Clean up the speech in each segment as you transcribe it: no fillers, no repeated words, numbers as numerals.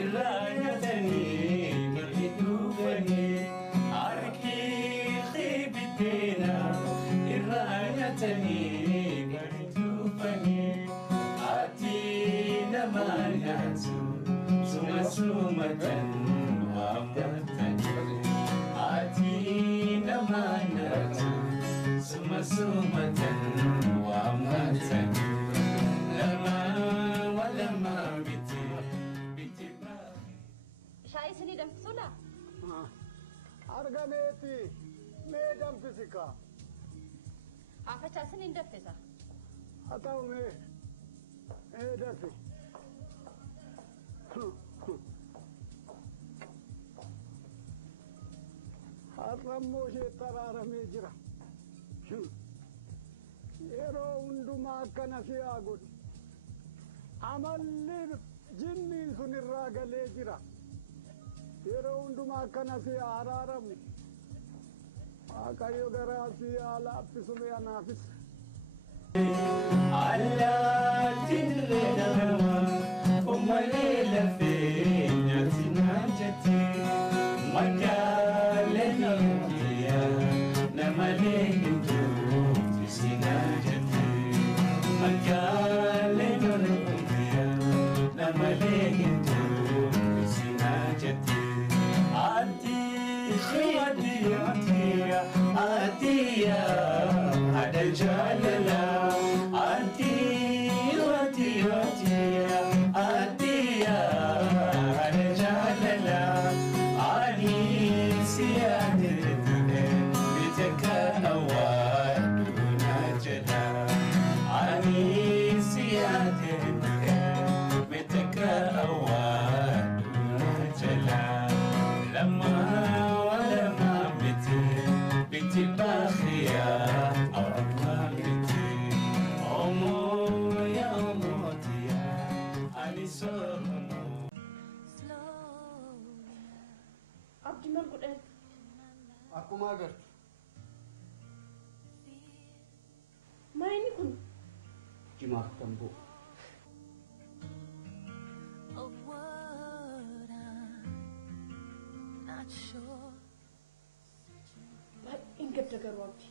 الرايتني بالحدوفني عركي خيبتنا الرايتني بالحدوفني آتينا ما ناتو سمسومة وأمتني آتينا ما ناتو سمسومة وأمتني لما ولما بتي شاي سني دم سولا أرجمتي ميدم فيزيكا عفشا سني دفسا أتاو دفي حرمو شي ترار ميجرا يرو unduma kana fi agun amalli jinnin sun irra galee jira yeroo unduma kana fi araaramu waaqayyo garaa fi laaffisume anaafis على تلنا أم ليلة فين تناجتي مكالنا يا نملين توت سناجتي مكالنا يا نملين توت سناجتي عدي خيادي عدي يا هذا الجلالة عدي عدي عدي يا هذا الجلالة علي سيادتك بتك أواد دون جلا علي سيادتك بتك أواد دون جلا لما ولما بتي باخية أرقى بتي أمو يا أموتي أني سرمو عبد ما قلت aku magar ما ini kun jimaaf tambo of what I'm not sure. ما إن قد تقربتي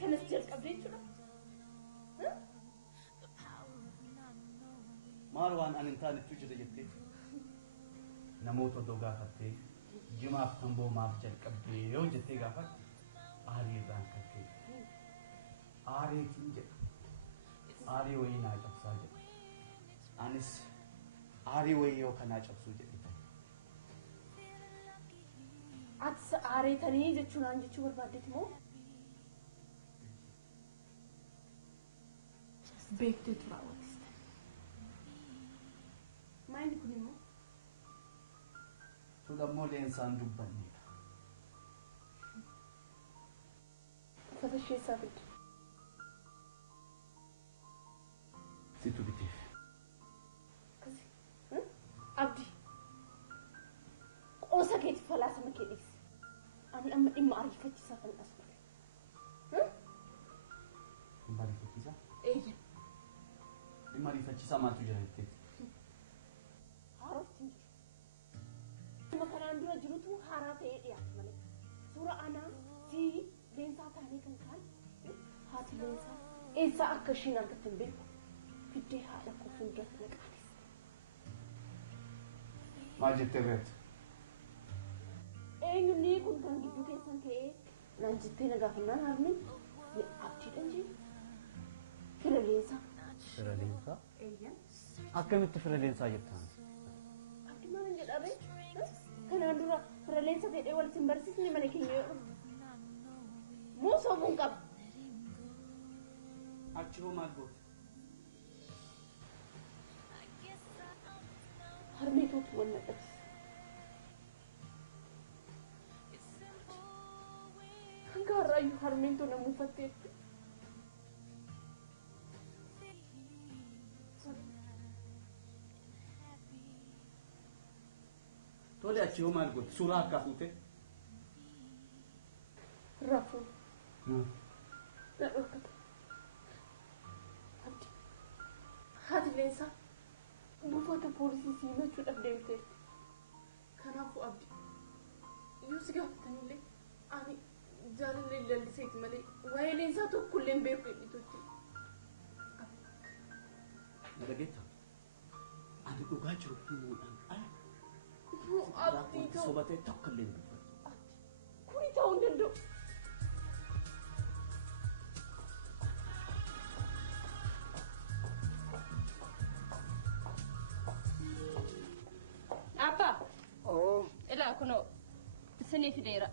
كان استيل قبلي شنو ماروان أن إنسان تجد جدي نموت ودوغا فتي جماف تنبو ماف جل قبلي يو جدي غافت آري دان كتي آري تنجد آري وي ناجب ساجد أنس آري وي يو كناجب سوجد أتس عاريتني جتشون عن جتشو بربادت مو بيكت تراوست ما عندي كل مو تدمو لإنسان جبني هذا الشيء ثابت سيتو بتيف كذي عبدي أوسكيت فلاس مكيديس أنا إما أعرف تسافر الأسفل معرفتيسا إيه معرفتيسا ما تجربتي عرفت نجر ما كان عندنا جروتو حارات إيه ملك سورة أنا تي لينسا تاني كان هاتي لينسا إيه سأكشين أنك تنبيه بدي هذا كفون جتلك عريس ما جبت بيت إيه اللي كنت عندي بكرة سنتين نانجتين أقفلنا هرمين يا أبتي تنجي فرلينسا فرلينسا إيه أكمل فرلينسا جبتها أبتي ما من جد أبي كان عندنا فرلينسا تدي ولا تنبرسيسني ملكين يوم مو صابون كاب أرجو ما تقول هرميتو تولنا أبس قال رأيو هرميتو نمو فتيت تولي أرجو ما تقول سورة كافوتة رافو لا وقت هاتي لينسا بوفوتو بوليسي siimachuu dhabdeemte. Kanaafuu abdii yoo si gaafatanillee ani jaalallee lalliseeti malee waa'ee leensaa tokkollee hin beeku jedhitutti. Nagageetta. Ani dhugaa jiru himuudhaan ala. Abdii ta'u. Sobatee tokkollee hin dubbatu. Kuni ta'uu hin danda'u. Abba. Oo. Ilaa kunoo isinii fideera.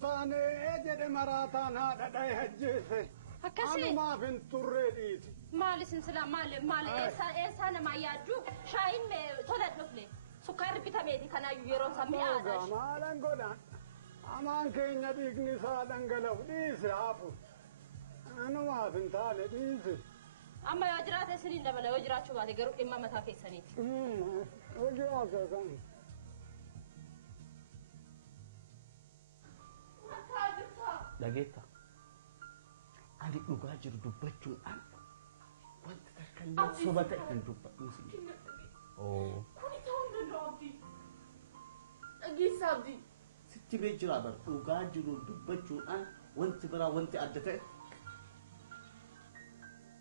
Taane jedhe maraataan haadha dhahe ajjeese. Akkasii. Anumaaf hin turree dhiiti. Maali sinsila maali eessaa namaa yaaddu shaayiin tola dhufne sukkaarri bitameeti kanaayyuu yeroo sammee aadash. Maalan godhan amaan keenya dhiigni isaa dhangala'u dhiise hafu. Anumaaf hin taane dhiise. Amma yoo jiraate isiniin dabala yoo jiraachuu baate garuu dhimma mataa keessaniiti. Hojii haasa'an. Dhageetta. Ani dhugaa jiru dubbachuudhaan wanti takkallee soba ta'e hin dubbadhu. Oo. Kuni ta'uu hin danda'u abdii. Dhageessa abdii. Sitti bee jira bar dhugaa jiru dubbachuudhaan wanti biraa wanti adda ta'e.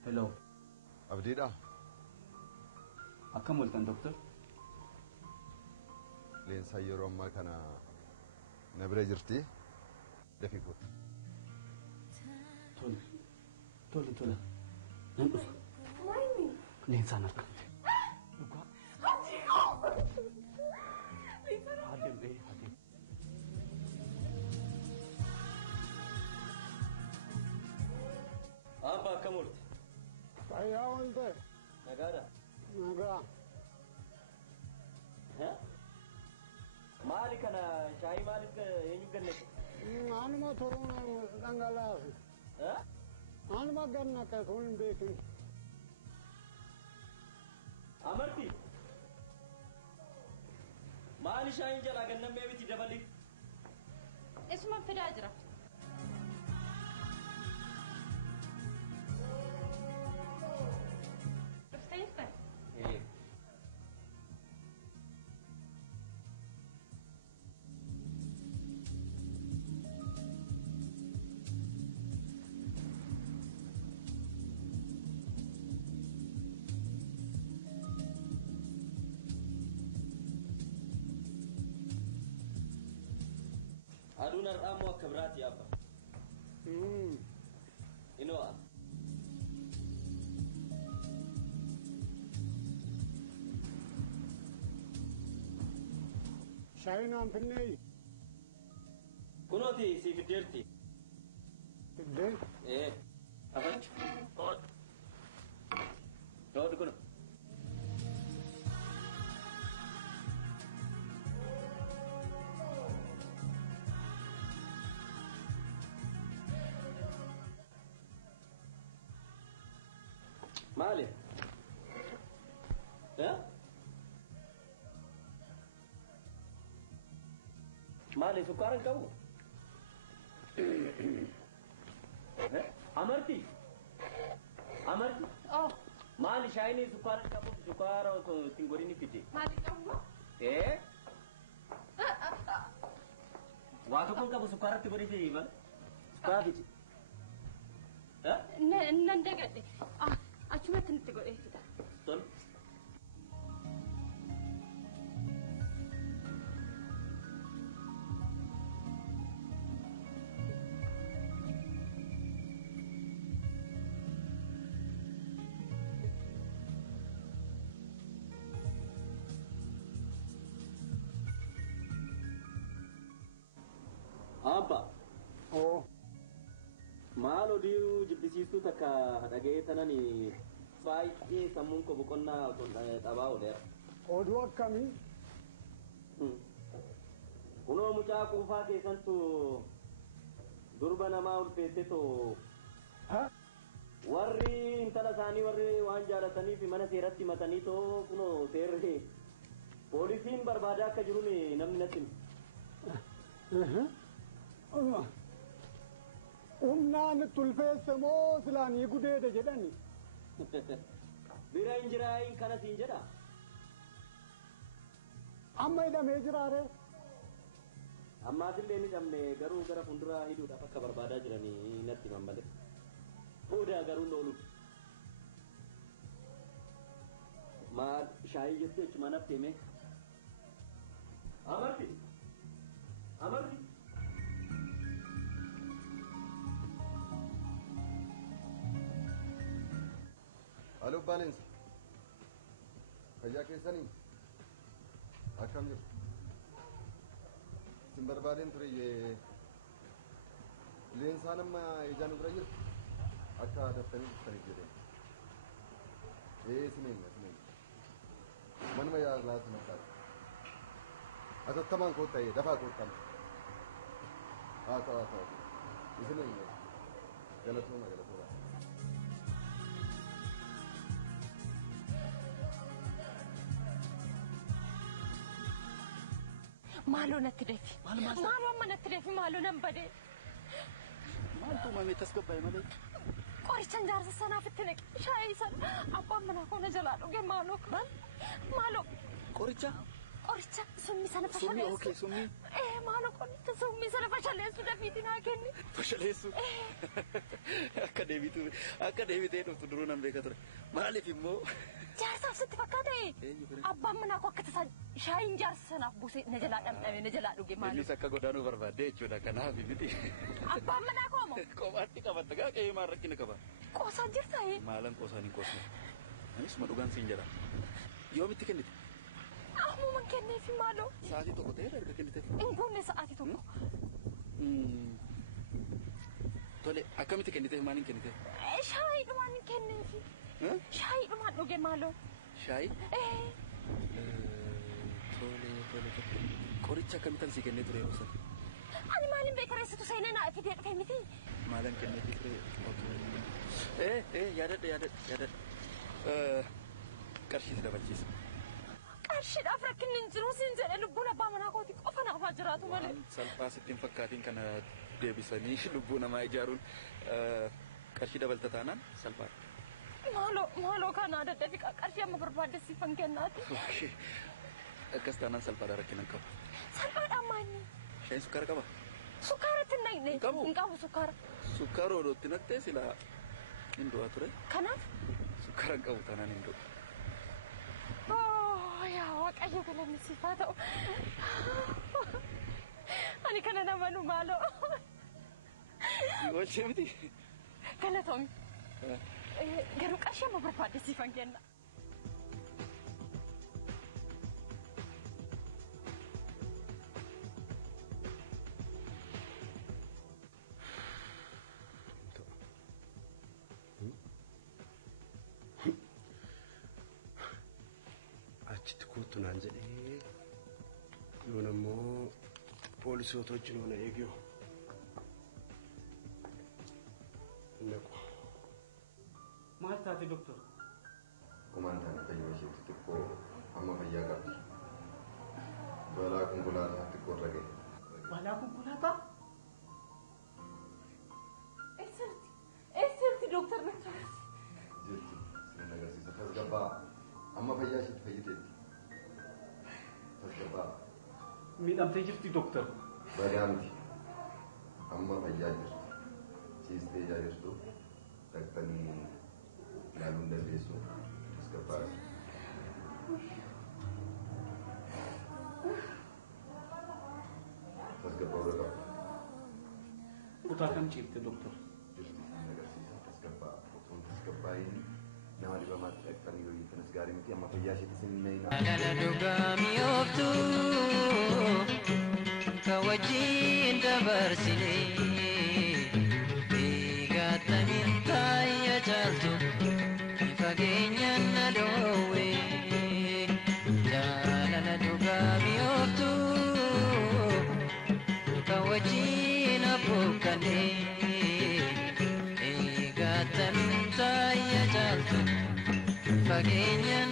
Hello. Abdiidha. Akkam waltan doktor? Leensaa yeroo ammaa kana na bira jirti. Dafii kuuta. Tola. Nan dhufa. Leensaan argamte. Dhugaa. Haadem. Abba akkam oolte? Fayyaa oolte. Nagaadha. Nagaa. Maali kana shaayii maaliif eenyu gannate? Anuma turuun dhangalaase. Anuma gannaqe sun hin beekin. Amartii. Maali shaayiin jalaa gannamee biti dabali? Isuma fidaa jira. Aduun har'aa moo akka biraati abba? Inoo. Shaayiin aan finnee. Kunooti si fiddeerti. Fiddee. Afachu. Doodi kuno. Maali? Maali sukkaara qabu? Amartii? Oh. Maali shaayinii sukkaara qabu sukkaara osoo ittiin godhini fide? Maali qabu? Waa tokkoon qabu sukkaaratti godhi fide bal? Sukkaara fide. Nan dagadhe. Achumatti nutti godhee fida. Tol. Abba. Oo. Maal oduu jibbisiistuu takka dhaga'ee tanani baay'ee sammuun koo boqonnaa osoo dhabaa ooleera. Oduu akkamii? Kunoo mucaa quufaa keessantu durba namaa ulfeessetoo warri intala isaanii warri waan jaalataniif mana seeratti himatanii too kunoo seerri poolisiin barbaadaa akka jiruun namni natti hima. Humnaan tulfeesse moo silaanii gudeede jedhani? Bira hin jiraayin kana siin jedha. Amma hidhamee jiraare? Ammaas illee ni dhabne garuu gara fuulduraa hidhuudhaaf akka barbaadaa jiranii natti himan malee. Booda garuu loolu. Maal shaayii jettee achuma natti hime? Amarti! Amarti! Halo Balensa. Fayyaa keessanii akkam jiru? Isin barbaadeen ture Leensaan amma ijaan bira jiru akka daftanii dhuftaniif jedhee. Simeenya. Manuma yaalaatu maqaa. Atattamaan koo ta'ee dafaa koo ta'an. Haa ta'u. Simeenya. Galatooma. Maaloo natti deefi. Maaloo amma natti deefi maaloo nan badee. Maaltu maamee tasgabbaa'e malee? Qorichaan jaarsa sanaaf itti naqe shaayii sana abbaan manaa koona jalaa dhuge maaloo kan maaloo. Qoricha summii sana fashaleessu. Summii. Maaloo qoricha summii sana fashaleessu dafiitii naa kenni. Fashaleessu. Akka deebitee dhuftu duruu nan beeka ture. Maaliif immoo? Jaarsaaf sitti fakkaata abbaan manaa koo akka tasaa shaayiin jaarsa sanaaf buusee na jalaa dhamdhame na jalaa dhuge maaloo. Innis akka godaanuu barbaadde jechuudha kanaaf miti. Abbaan manaa koo moo? Kophaatti qabatta gaa qe'ee maal rakkina qaba? Qoosaan jirta Maalan qoosaan hin qoosne. Anis ma dhugaan siin jedha. Yoomitti kennite? Ammuman kenneefi maaloo. Sa'aatii tokko ta'ee erga kenniteef. Hin guunne sa'aatii tokko. Tole akkamitti kenniteef maaliin kenniteef? Shaayiidhumaan hin kenneefi. Shaayiidhumaan dhuge maaloo. Shaayii? Tole. Qoricha akkamitti si kennee ture yeroo sana? Ani maalin beekareessitu seenee naa fidee dhufe miti. Maalan kenneefi ture? Yaadadha. Qarshii si dabalchiisa. Qarshiidhaaf rakkinni hin jiru siin jedhe lubbuun abbaa manaa kooti qofa naafaa jiraatu malee. Salphaa sittiin fakkaatiin kana deebisanii lubbuu namaa ijaaruun qarshii dabalta taanaan salphaadha. Maaloo kanaa daddafi qarshii amma barbaadde siifan kennaati. Akkas taanaan salphaadha rakkina hin qabu. Salphaadhaan maanni? Shaayiin sukkaara qaba? Sukkaaratti hin naqne. Hin qabu sukkaara. Sukkaara odootti naqxee silaa hin du'a ture. Kanaaf? Sukkaara hin qabu taanaan hin du'a. Yaa Waaqayyo galanni siif haa ta'u. Ani kana namanu maaloo. Oolchee miti? Galatoomi. Garuu qarshii amma barbaadde siifan kenna. Achitti kootu naan jedhee yoon ammoo poolisoota wajjin oona eeguu. Maal taate doktor? Kumantaan fayyaa isheetti xiqqoo amma fayyaa qabdi. Balaa konkolaataa xiqqoo irra ga'e. Balaa konkolaataa? Eessatti doktor natti agarsiisa. Jirti sin agarsiisa. Tasgabbaa amma fayyaa isheetti fayyiteetti. Tasgabbaa. Miidhamtee jirti doktor? Badaa miti. Amma fayyaa jirti. Ciistee ijaa jirtu. Dhaqxanii ilaaluun dandeessu. Tasgabbaa. Tasgabbaa irra qaba. Kutaa kam ciifte doktor? Jirti sin agarsiisa. Tasgabbaa. Otoon tasgabbaa'iin nama dhibamaatti dhaqxanii yoo hiikanis gaarii miti. Amma fayyaa isheetti sin nayinaa. Kana dhugaa mi'ooftu ka wajjin daba. dabarsine eegaatamin taayya jaaltu fageenyaan na dhoowwe jaalala dhugaa mi'ooftu kan wajjin abbookkanne eegaatamin taayya jaaltu fageenyaan